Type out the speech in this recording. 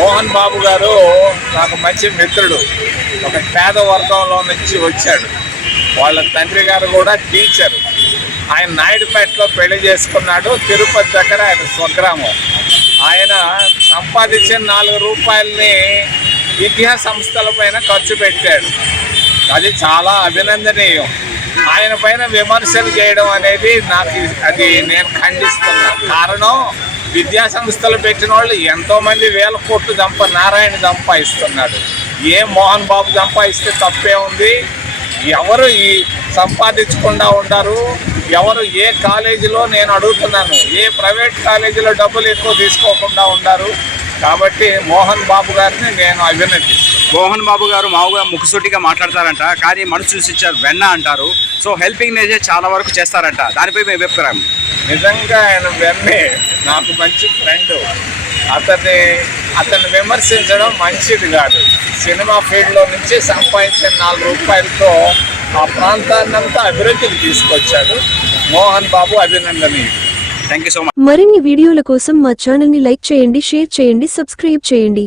మోహన్ బాబు గారు నాకు మంచి మిత్రుడు. ఒక పేద వర్గంలో నుంచి వచ్చాడు. వాళ్ళ తండ్రి గారు కూడా టీచర్. ఆయన నాయుడుపేటలో పెళ్ళి చేసుకున్నాడు. తిరుపతి దగ్గర ఆయన స్వగ్రామం. ఆయన సంపాదించిన నాలుగు రూపాయలని విద్యా సంస్థల పైన ఖర్చు పెట్టాడు. అది చాలా అభినందనీయం. ఆయన పైన విమర్శలు చేయడం అనేది నాకు అది నేను ఖండిస్తున్నా. కారణం విద్యా సంస్థలు పెట్టిన వాళ్ళు ఎంతోమంది వేల కోట్లు దంప నారాయణ సంపాదిస్తున్నాడు ఏ మోహన్ బాబు సంపాదిస్తే తప్పే ఉంది? ఎవరు ఈ సంపాదించకుండా ఉంటారు ఎవరు ఏ కాలేజీలో నేను అడుగుతున్నాను? ఏ ప్రైవేట్ కాలేజీలో డబ్బులు ఎక్కువ తీసుకోకుండా ఉంటారు కాబట్టి మోహన్ బాబు గారిని నేను అభినందిస్తాను మోహన్ బాబు గారు మామూలుగా ముఖసూటిగా మాట్లాడతారంట కానీ మనసు చూసి ఇచ్చారు వెన్న అంటారు. సో హెల్పింగ్ నేచర్ చాలా వరకు చేస్తారంట. దానిపై మీ అభిప్రాయం? నిజంగా ఆయన వెన్నే నాకు మంచి ఫ్రెండ్ అతన్ని అతన్ని విమర్శించడం మంచిది కాదు. సినిమా ఫీల్డ్లో నుంచి సంపాదించిన నాలుగు రూపాయలతో ఆ ప్రాంతాన్నంతా అభివృద్ధికి తీసుకొచ్చాడు. మోహన్ బాబు అభినందనీయుడు థ్యాంక్ యూ సో మచ్ మరిన్ని వీడియోల కోసం మా ఛానల్ని లైక్ చేయండి షేర్ చేయండి సబ్స్క్రైబ్ చేయండి.